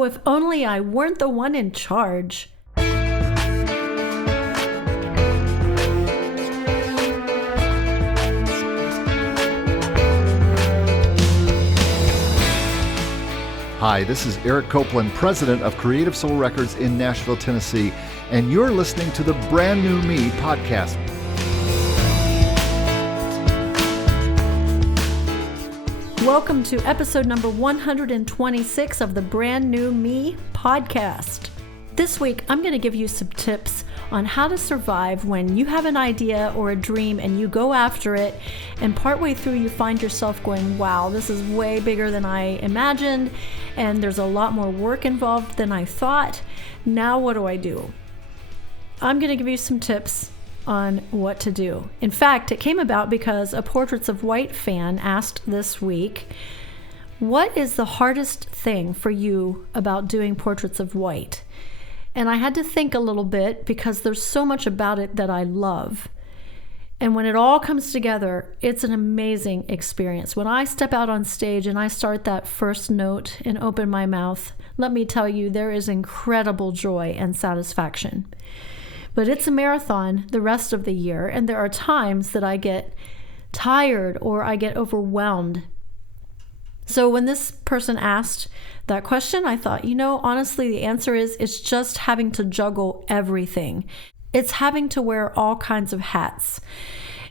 Oh, if only I weren't the one in charge. Hi, this is Eric Copeland, president of Creative Soul Records in Nashville, Tennessee, and you're listening to the Brand New Me podcast. Welcome to episode number 126 of the Brand New Me podcast. This week, I'm going to give you some tips on how to survive when you have an idea or a dream and you go after it, and partway through you find yourself going, wow, this is way bigger than I imagined, and there's a lot more work involved than I thought. Now what do I do? I'm going to give you some tips on what to do. In fact, it came about because a Portraits of White fan asked this week, what is the hardest thing for you about doing Portraits of White? And I had to think a little bit because there's so much about it that I love. And when it all comes together, it's an amazing experience. When I step out on stage and I start that first note and open my mouth, let me tell you, there is incredible joy and satisfaction. But it's a marathon the rest of the year, and there are times that I get tired or I get overwhelmed. So when this person asked that question, I thought, honestly, the answer is it's just having to juggle everything. It's having to wear all kinds of hats.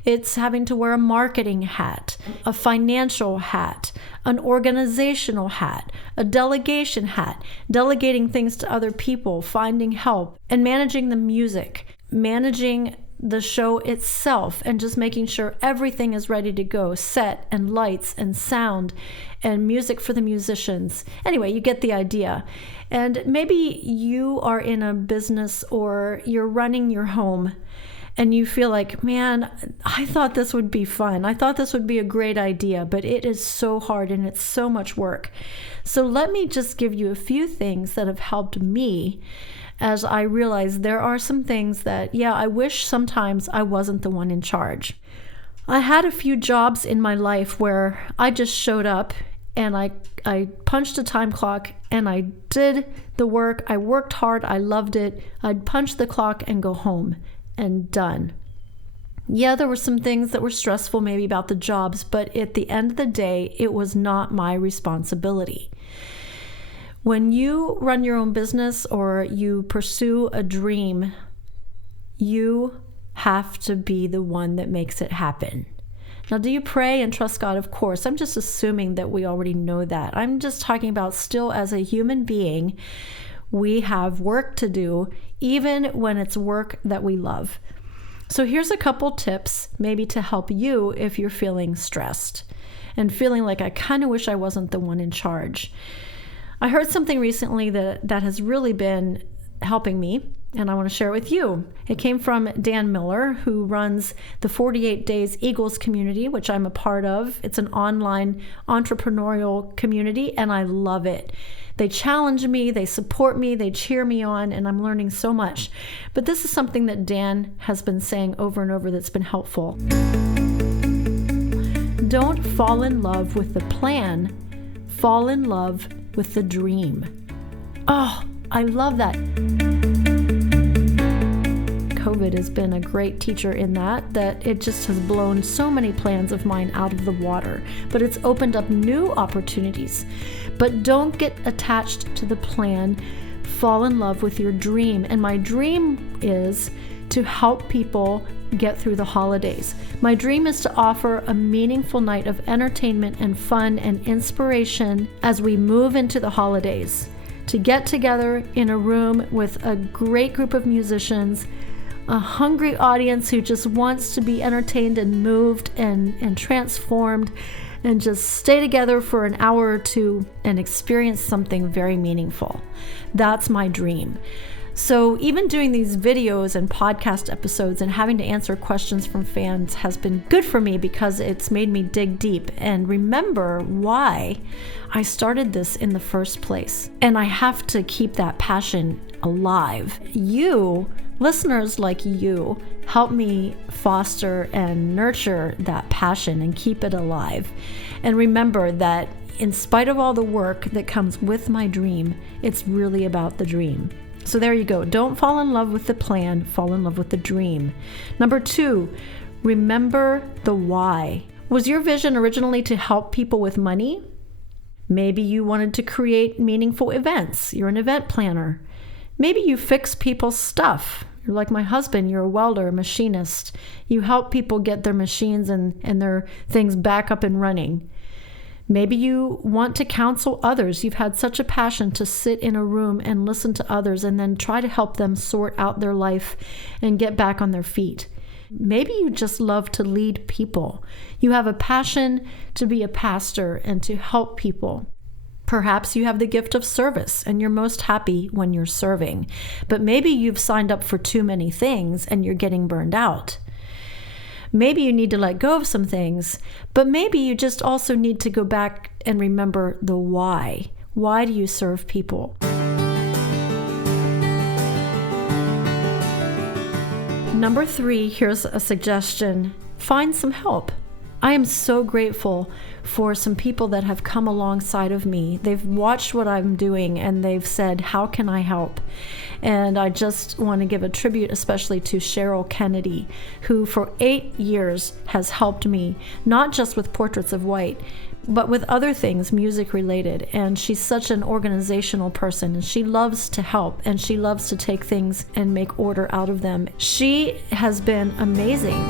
It's having to wear a marketing hat, a financial hat, an organizational hat, a delegation hat, delegating things to other people, finding help, and managing the music, managing the show itself, and just making sure everything is ready to go, set and lights and sound and music for the musicians. Anyway, you get the idea. And maybe you are in a business or you're running your home and you feel like, man, I thought this would be fun. I thought this would be a great idea, but it is so hard and it's so much work. So let me just give you a few things that have helped me as I realize there are some things that, I wish sometimes I wasn't the one in charge. I had a few jobs in my life where I just showed up and I punched a time clock and I did the work. I worked hard. I loved it. I'd punch the clock and go home and done. Yeah, there were some things that were stressful maybe about the jobs, but at the end of the day, it was not my responsibility. When you run your own business or you pursue a dream, you have to be the one that makes it happen. Now, do you pray and trust God? Of course. I'm just assuming that we already know that. I'm just talking about still as a human being, we have work to do, even when it's work that we love. So here's a couple tips maybe to help you if you're feeling stressed and feeling like I kind of wish I wasn't the one in charge. I heard something recently that has really been helping me, and I want to share it with you. It came from Dan Miller, who runs the 48 Days Eagles community, which I'm a part of. It's an online entrepreneurial community, and I love it. They challenge me, they support me, they cheer me on, and I'm learning so much. But this is something that Dan has been saying over and over that's been helpful. Don't fall in love with the plan, fall in love with the dream. Oh, I love that. COVID has been a great teacher in that it just has blown so many plans of mine out of the water, but it's opened up new opportunities. But don't get attached to the plan. Fall in love with your dream. And my dream is to help people get through the holidays. My dream is to offer a meaningful night of entertainment and fun and inspiration as we move into the holidays. To get together in a room with a great group of musicians, a hungry audience who just wants to be entertained and moved and transformed, and just stay together for an hour or two and experience something very meaningful. That's my dream. So even doing these videos and podcast episodes and having to answer questions from fans has been good for me because it's made me dig deep and remember why I started this in the first place. And I have to keep that passion alive. You, listeners like you, help me foster and nurture that passion and keep it alive. And remember that in spite of all the work that comes with my dream, it's really about the dream. So there you go. Don't fall in love with the plan, fall in love with the dream. Number 2, remember the why. Was your vision originally to help people with money? Maybe you wanted to create meaningful events. You're an event planner. Maybe you fix people's stuff. You're like my husband, you're a welder, a machinist. You help people get their machines and their things back up and running. Maybe you want to counsel others. You've had such a passion to sit in a room and listen to others and then try to help them sort out their life and get back on their feet. Maybe you just love to lead people. You have a passion to be a pastor and to help people. Perhaps you have the gift of service and you're most happy when you're serving. But maybe you've signed up for too many things and you're getting burned out. Maybe you need to let go of some things, but maybe you just also need to go back and remember the why. Why do you serve people? Number 3, here's a suggestion. Find some help. I am so grateful for some people that have come alongside of me. They've watched what I'm doing and they've said, how can I help? And I just want to give a tribute especially to Cheryl Kennedy, who for 8 years has helped me, not just with Portraits of White, but with other things music related. And she's such an organizational person and she loves to help and she loves to take things and make order out of them. She has been amazing.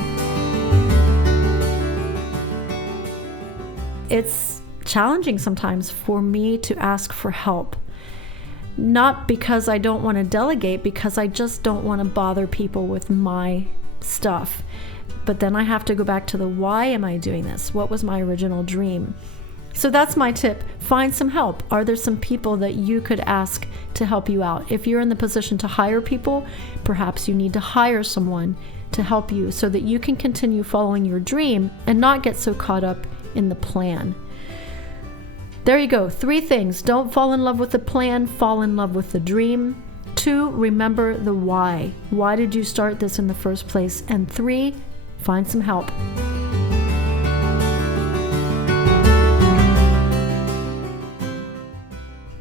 It's challenging sometimes for me to ask for help. Not because I don't want to delegate, because I just don't want to bother people with my stuff. But then I have to go back to the why am I doing this? What was my original dream? So that's my tip. Find some help. Are there some people that you could ask to help you out? If you're in the position to hire people, perhaps you need to hire someone to help you so that you can continue following your dream and not get so caught up in the plan. There you go. 3 things. Don't fall in love with the plan, fall in love with the dream. 2, remember the why. Why did you start this in the first place? And 3, find some help.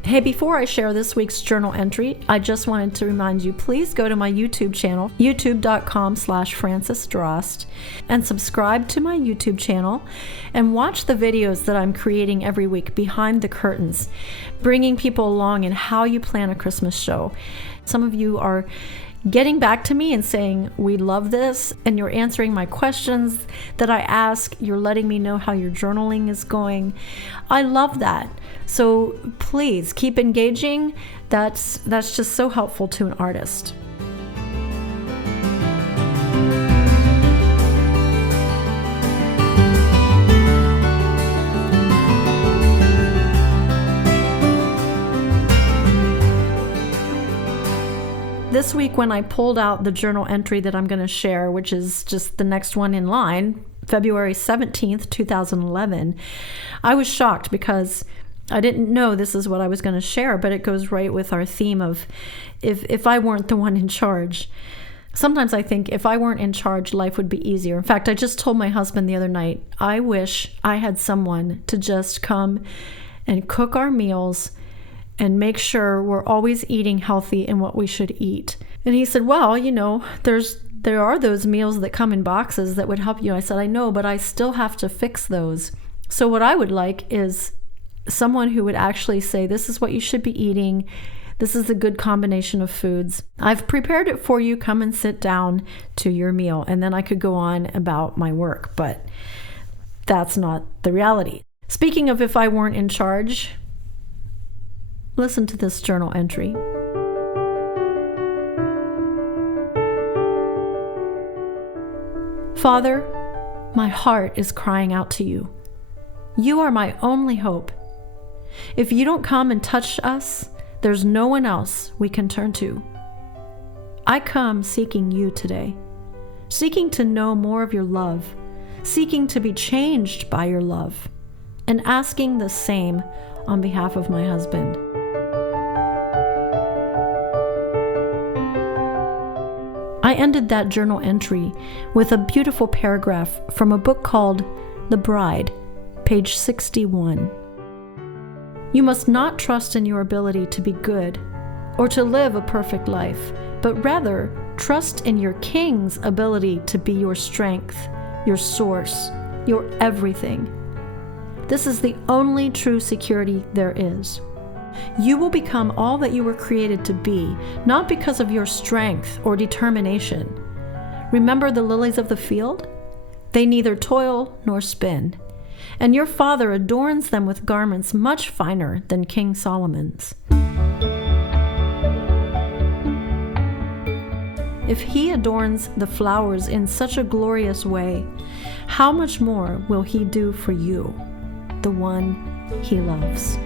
Hey, before I share this week's journal entry, I just wanted to remind you, please go to my YouTube channel, youtube.com/FrancisDrost, and subscribe to my YouTube channel and watch the videos that I'm creating every week behind the curtains, bringing people along in how you plan a Christmas show. Some of you are getting back to me and saying, we love this, and you're answering my questions that I ask. You're letting me know how your journaling is going. I love that. So please keep engaging. That's just so helpful to an artist. This week when I pulled out the journal entry that I'm going to share, which is just the next one in line, February 17th, 2011, I was shocked because I didn't know this is what I was going to share, but it goes right with our theme of if I weren't the one in charge. Sometimes I think if I weren't in charge, life would be easier. In fact, I just told my husband the other night, I wish I had someone to just come and cook our meals and make sure we're always eating healthy and what we should eat. And he said, well, you know, there are those meals that come in boxes that would help you. I said, I know, but I still have to fix those. So what I would like is someone who would actually say, this is what you should be eating. This is a good combination of foods. I've prepared it for you. Come and sit down to your meal. And then I could go on about my work, but that's not the reality. Speaking of if I weren't in charge, listen to this journal entry. Father, my heart is crying out to you. You are my only hope. If you don't come and touch us, there's no one else we can turn to. I come seeking you today, seeking to know more of your love, seeking to be changed by your love, and asking the same on behalf of my husband. I ended that journal entry with a beautiful paragraph from a book called The Bride, page 61. You must not trust in your ability to be good or to live a perfect life, but rather trust in your King's ability to be your strength, your source, your everything. This is the only true security there is. You will become all that you were created to be, not because of your strength or determination. Remember the lilies of the field? They neither toil nor spin, and your Father adorns them with garments much finer than King Solomon's. If He adorns the flowers in such a glorious way, how much more will He do for you, the one He loves?